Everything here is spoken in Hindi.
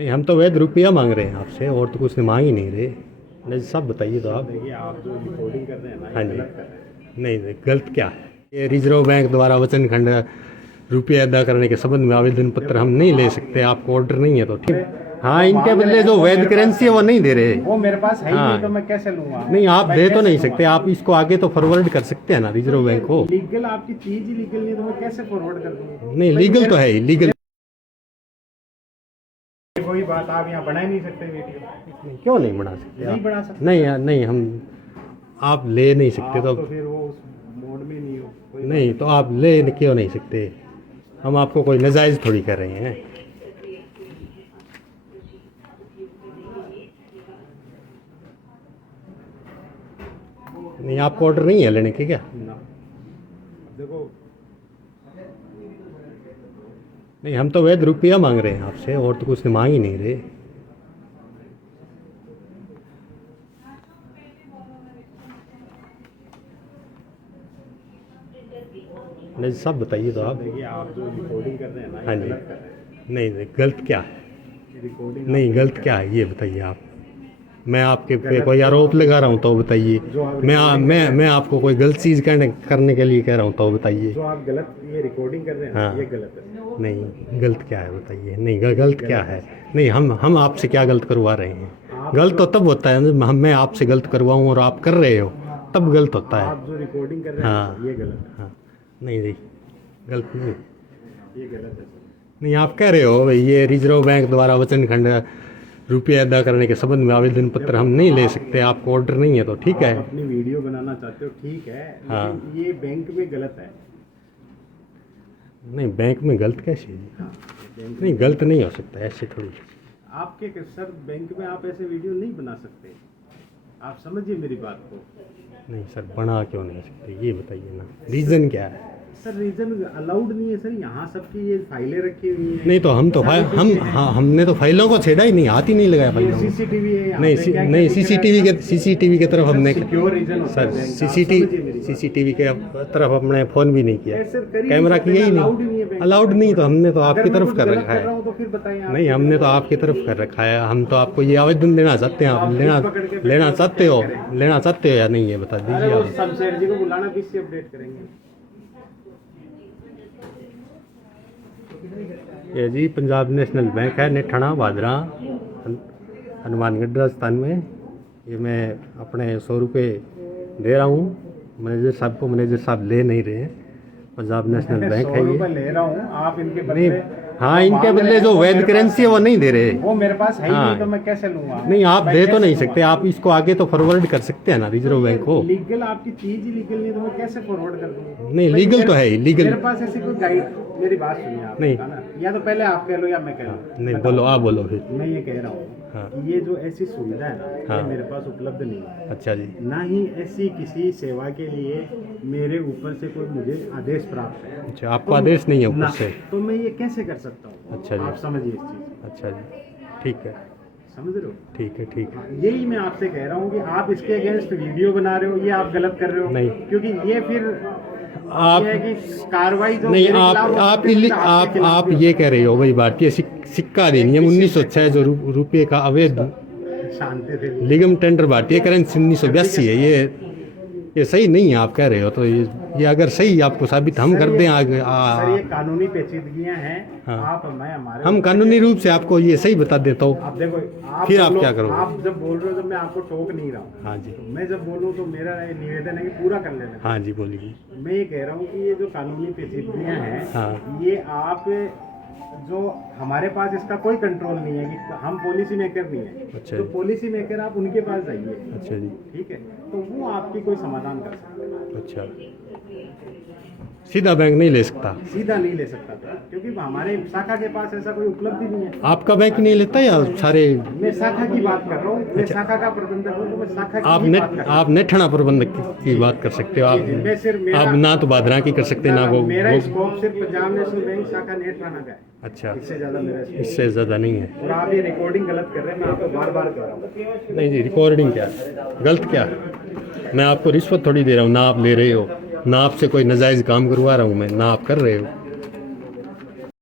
नहीं, हम तो वैध रुपया मांग रहे हैं आपसे, और तो कुछ मांग ही नहीं रहे। नहीं सब बताइए तो आप। देखिए आप जो रिकॉर्डिंग कर रहे हैं ना, हाँ ये जी। गलत कर रहे हैं। नहीं, गलत क्या है? ये रिजर्व बैंक द्वारा वचन खंड रुपया अदा करने के संबंध में आवेदन पत्र हम नहीं ले सकते, आपको ऑर्डर नहीं है तो ठीक। हाँ, इनके बदले जो वैध करेंसी है वो नहीं दे रहे। वो मेरे पास है ही हाँ। नहीं, तो मैं कैसे लूंगा? नहीं, आप मैं दे तो कैसे नहीं लूंगा? सकते, आप इसको आगे तो फॉरवर्ड कर सकते हैं ना रिजर्व बैंक को। लीगल आपकी चीज ही लीगल नहीं, तो मैं कैसे फॉरवर्ड कर दूंगा? नहीं, लीगल तो है ही, लीगल। कोई बात आप यहाँ बना ही नहीं सकते वीडियो। क्यों नहीं बना सकते नहीं आप? बना सकते। नहीं यार, नहीं, हम आप ले नहीं सकते आप तो तो फिर वो उस मोड में नहीं हो। कोई नहीं, तो आप ले क्यों नहीं सकते? हम आपको कोई नाजायज़ थोड़ी कर रहे हैं। नहीं, आपको ऑर्डर नहीं है लेने के क्या? ना। देखो नहीं, हम तो वैध रुपया मांग रहे हैं आपसे, और तो कुछ मांग ही नहीं रहे। नहीं सब बताइए तो आप। देखिए आप जो रिकॉर्डिंग कर रहे हैं ना, हाँ ये जी। गलत कर रहे हैं। नहीं, गलत क्या है? रिकॉर्डिंग नहीं, गलत क्या है ये बताइए आप। मैं आपके पे कोई आरोप लगा रहा हूँ तो बताइए। जो आप मैं आपको कोई गलत चीज़ करने के लिए कह रहा हूँ तो बताइए। जो आप गलत ये रिकॉर्डिंग कर रहे हैं ना, हाँ। ये गलत है। नहीं, गलत क्या है बताइए। नहीं, गलत क्या है? नहीं, हम आपसे क्या गलत करवा रहे हैं? आप गलत तो तब होता है जब मैं आपसे गलत करवाऊँ और आप कर रहे हो, तब गलत होता है। आप जो रिकॉर्डिंग कर रहे हैं हाँ। ये गलत है। हाँ, नहीं, गलत नहीं। ये गलत है। नहीं, आप कह रहे हो भाई ये रिजर्व बैंक द्वारा वचन खंड रुपया अदा करने के संबंध में आवेदन पत्र हम नहीं ले सकते, आपको ऑर्डर नहीं है तो ठीक है। आप अपनी वीडियो बनाना चाहते हो, ठीक है, हाँ। लेकिन ये बैंक में गलत है। नहीं, बैंक में गलत कैसे? हाँ, बैंक नहीं, गलत नहीं हो सकता ऐसे थोड़ी। आपके सर बैंक में आप ऐसे वीडियो नहीं बना सकते। आप समझिए मेरी बात को। नहीं सर, बना क्यों नहीं सकते ये बताइए ना, रीज़न क्या है? सर रीजन अलाउड नहीं है सर, यहाँ सबकी ये फाइलें रखी हुई हैं। नहीं तो हम तो हमने तो फाइलों को छेड़ा ही नहीं, हाथ ही नहीं लगाया फाइलों में। सीसीटीवी है यहाँ नहीं पे, क्या-क्या नहीं, दिख रहा है? सीसीटीवी की तरफ हमने सिक्योर रीजन होता सर है बैंक का, आप समझिए मेरी बात। सीसीटीवी के तरफ हमने फ़ोन भी नहीं किया, सर, कर ही कैमरा नहीं किया ही सकते, allowed ही नहीं, नहीं है बैंक अलाउड नहीं। तो हमने तो अगर आपकी मैं तरफ कुछ कर गलत रखा कर रहा है। हूँ तो फिर बताइए आप। नहीं, हमने तो आपकी तरफ कर रखा है। हम तो आपको ये आवेदन देना चाहते हैं, आप लेना चाहते हो या नहीं ये बता अरे दीजिए वो आप। शमशेर जी को बुलाना, पीसी अपडेट करेंगे। ये जी पंजाब नेशनल बैंक है, नेठाना भादरा, हनुमानगढ़ राजस्थान में। ये मैं अपने 100 रुपये दे रहा हूँ मैनेजर साहब को, मैनेजर साहब ले नहीं रहे हैं। पंजाब नेशनल बैंक है 100 ये। रुपए ले रहा हूँ, आप इनके नहीं, बदले हाँ, इनके बदले जो वैध करेंसी है वो नहीं दे रहे। वो मेरे पास है ही हाँ। नहीं, तो मैं कैसे लूंगा? नहीं, आप मैं दे तो कैसे नहीं लूंगा? सकते, आप इसको आगे तो फॉरवर्ड कर सकते हैं ना रिजर्व बैंक को। लीगल आपकी चीज ही लीगल नहीं, तो मैं कैसे फॉरवर्ड कर दूंगा? नहीं, लीगल तो है ही, लीगल। मेरे पास ऐसी कोई गाइड, मेरी बात सुनिए आप। नहीं। ना, या तो पहले आप कह लो या मैं कह लूँ। नहीं, बोलो, आप बोलो फिर। मैं ये कह रहा हूँ हाँ। कि ये जो ऐसी सुविधा है ना, हाँ। ये मेरे पास उपलब्ध नहीं है। अच्छा जी। ना ही ऐसी किसी सेवा के लिए मेरे ऊपर से कोई मुझे आदेश प्राप्त है। अच्छा, आपको आदेश नहीं है ऊपर ना, से? तो मैं ये कैसे कर सकता हूँ? अच्छा जी। आप समझिए इस चीज, अच्छा जी, ठीक है, समझ रहे हो? ठीक है, ठीक है। यही मैं आपसे कह रहा हूँ कि आप इसके अगेंस्ट वीडियो बना रहे हो, ये आप गलत कर रहे हो। नहीं। क्योंकि ये फिर आप ये है कि कार्रवाई जो नहीं, मेरे खिलाफ हो आप सकती है, आपके आप खिलाफ आप भी हो ये कह रहे हो भाई भारतीय सिक्का अधिनियम 1906 जो रुपये का अवैध सकती है। शांति से निगम टेंडर भारतीय करेंसी 1982 है, ये सही नहीं है आप कह रहे हो। तो ये अगर सही आपको साबित हम कर दें आगे सर, ये कानूनी पेचीदगियां हैं। हाँ। आप मैं हमारे हम कानूनी रूप से आपको ये सही बता देता हूँ। आप देखो, फिर आप बोलो, क्या करोगे? आप जब बोल रहे हो, जब मैं आपको टोक नहीं रहा हूँ। हाँ जी, तो मैं जब बोलूँ तो मेरा ये निवेदन है कि पूरा कर लेना। हाँ जी, बोलिए। मैं ये कह रहा हूँ कि ये जो कानूनी पेचीदगियां हैं, हाँ। ये आप जो हमारे पास इसका कोई कंट्रोल नहीं है कि हम पॉलिसी मेकर नहीं है। अच्छा तो जी। पॉलिसी मेकर आप उनके पास जाइए, अच्छा जी। ठीक है, तो वो आपकी कोई समाधान कर सकते हैं। अच्छा, सीधा बैंक नहीं ले सकता? सीधा नहीं ले सकता था, क्योंकि हमारे शाखा के पास ऐसा कोई उपलब्धि नहीं है। आपका बैंक नहीं लेता या सारे? मैं शाखा की बात कर रहा हूँ, मैं शाखा का प्रबंधक हूँ, तो मैं शाखा की आप ही बात कर रहा हूँ। आप नेठाना प्रबंधक की बात कर सकते हो आप। मैं सिर्फ मेरा- आप ना तो भादरा की कर सकते ना मेरा वो। स्कोप सिर्फ पंजाब नेशनल बैंक शाखा नेत्राना का है। अच्छा, इससे ज्यादा मेरा स्कोप। इससे ज़्यादा नहीं है। और आप ये रिकॉर्डिंग गलत कर रहे हैं, मैं आपको बार बार कह रहा हूँ। नहीं जी, रिकॉर्डिंग क्या है? गलत क्या है? मैं आपको रिश्वत थोड़ी दे रहा हूँ, ना आप ले रहे हो, ना आपसे कोई नाजायज़ काम करवा रहा हूँ मैं, ना आप कर रहे हो।